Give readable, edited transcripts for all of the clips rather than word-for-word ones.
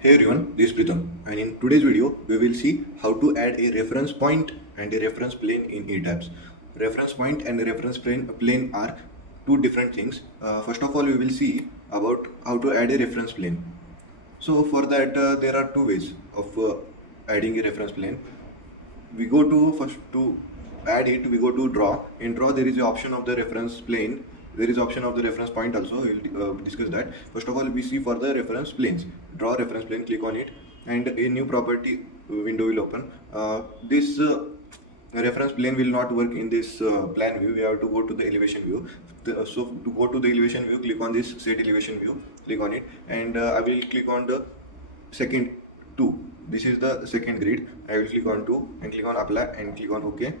Hey everyone, this is Pritham, and in today's video we will see how to add a reference point and a reference plane in ETABS. Reference point and a reference plane are two different things. First of all, we will see about how to add a reference plane. So for that, there are two ways of adding a reference plane. We go to first to add it, we go to draw. In draw there is the option of the reference plane, there is option of the reference point also. We will discuss that. First of all, we see for the reference planes, draw reference plane, click on it, and a new property window will open. This reference plane will not work in this plan view. We have to go to the elevation view. So to go to the elevation view, click on this set elevation view, click on it, and I will click on the second 2. This is the second grid. I will click on 2 and click on apply and click on OK.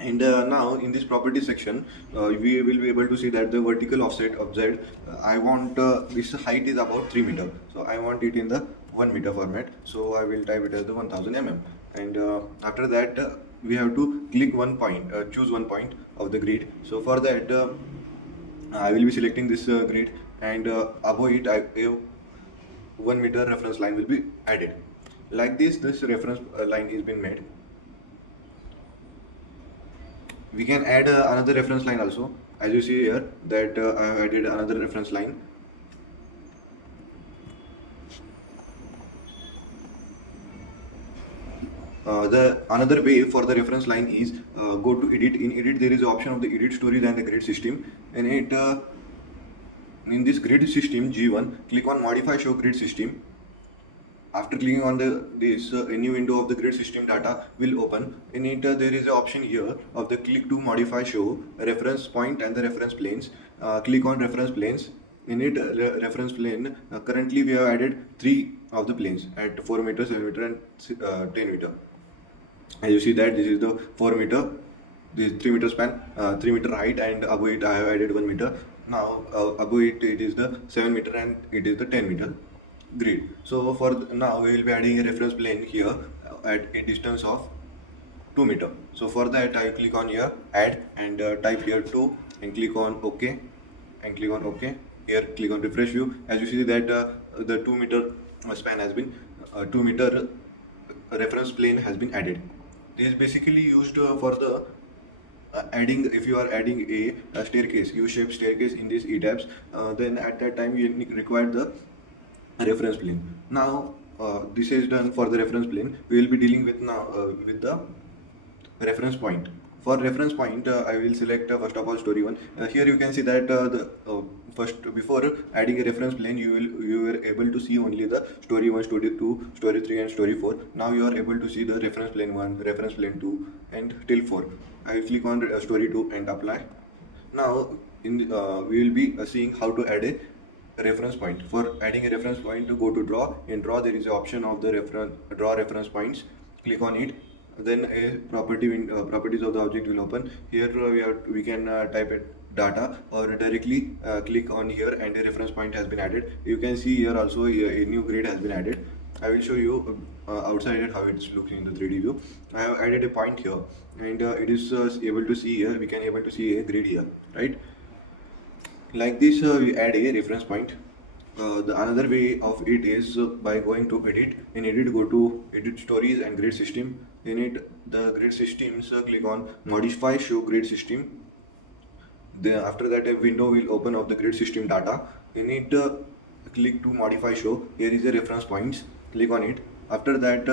And now in this property section, we will be able to see that the vertical offset of Z, I want this height is about 3 meter. So I want it in the 1 meter format. So I will type it as the 1000 mm. And after that, we have to click one point, choose one point of the grid. So for that, I will be selecting this grid, and above it, a 1 meter reference line will be added. Like this reference line is been made. We can add another reference line also. As you see here that I have added another reference line. The another way for the reference line is go to edit. In edit there is an option of the edit stories and the grid system, and it in this grid system G1, click on modify show grid system. After clicking on this, a new window of the grid system data will open. In it, there is an option here of the click to modify show reference point and the reference planes. Click on reference planes. In it, reference plane, currently we have added 3 of the planes at 4 meter, 7 meter and 10 meter. As you see that this is the 4 meter, this 3 meter span, 3 meter height, and above it I have added 1 meter. Now above it is the 7 meter and it is the 10 meter grid. So for now we will be adding a reference plane here at a distance of 2 meter. So for that I click on here add and type here 2 and click on OK and click on OK. Here click on refresh view. As you see that the 2 meter span has been 2 meter reference plane has been added. This is basically used for the adding, if you are adding a staircase, U-shaped staircase in this ETABS, then at that time you require the reference plane. Now this is done for the reference plane. We will be dealing with now with the reference point. For reference point, I will select first of all story 1. Here you can see that the first, before adding a reference plane, you were able to see only the story 1, story 2, story 3 and story 4. Now you are able to see the reference plane 1, reference plane 2 and till 4. I will click on story 2 and apply. Now in we will be seeing how to add a reference point. For adding a reference point, to go to draw. In draw there is an option of the draw reference points. Click on it, then a properties of the object will open. Here we can type it data or directly click on here and a reference point has been added. You can see here also a new grid has been added. I will show you outside it how it's looking in the 3D view. I have added a point here, and it is able to see here, we can able to see a grid here, right? Like this we add a reference point. The another way of it is by going to edit. In edit, go to edit stories and grid system. In it, the grid systems, click on modify show grid system. Then after that a window will open of the grid system data. In it, click to modify show. Here is the reference points, click on it. After that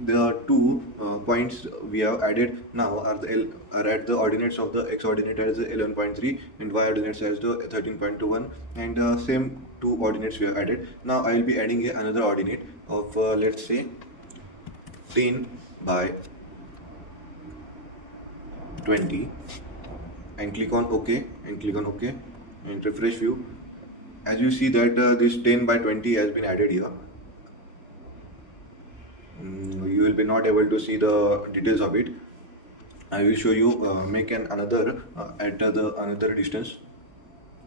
the 2 points we have added now are at the ordinates of the x ordinate as 11.3 and y ordinates as the 13.21, and same 2 ordinates we have added. Now I will be adding another ordinate of let's say 10 by 20 and click on OK and click on OK and refresh view. As you see that this 10 by 20 has been added here. You will be not able to see the details of it. I will show you make another at the another distance.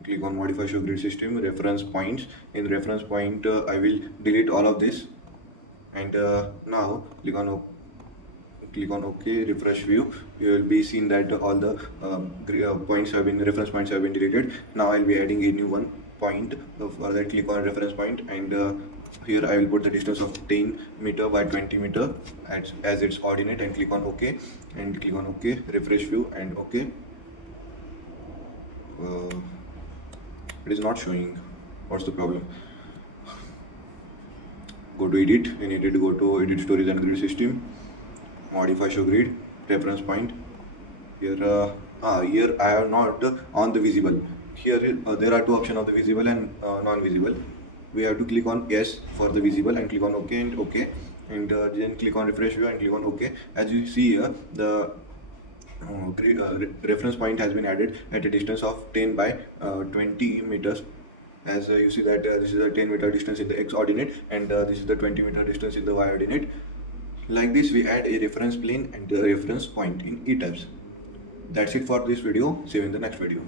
Click on modify show grid system, reference points. In reference point I will delete all of this, and now click on OK, refresh view. You will be seen that all the reference points have been deleted. Now I will be adding a new one point. So for that, click on reference point and Here I will put the distance of 10 meter by 20 meter as its ordinate, and click on OK, and click on OK, refresh view, and OK. It is not showing. What's the problem? Go to edit. In edit, go to edit stories and grid system, modify show grid, reference point. Here here I have not on the visible. Here there are two options of the visible and non-visible. We have to click on yes for the visible and click on OK and OK, and then click on refresh view and click on OK. As you see here, the reference point has been added at a distance of 10 by 20 meters. As you see that this is a 10 meter distance in the x ordinate, and this is the 20 meter distance in the y ordinate. Like this, we add a reference plane and the reference point in ETABS. That's it for this video. See you in the next video.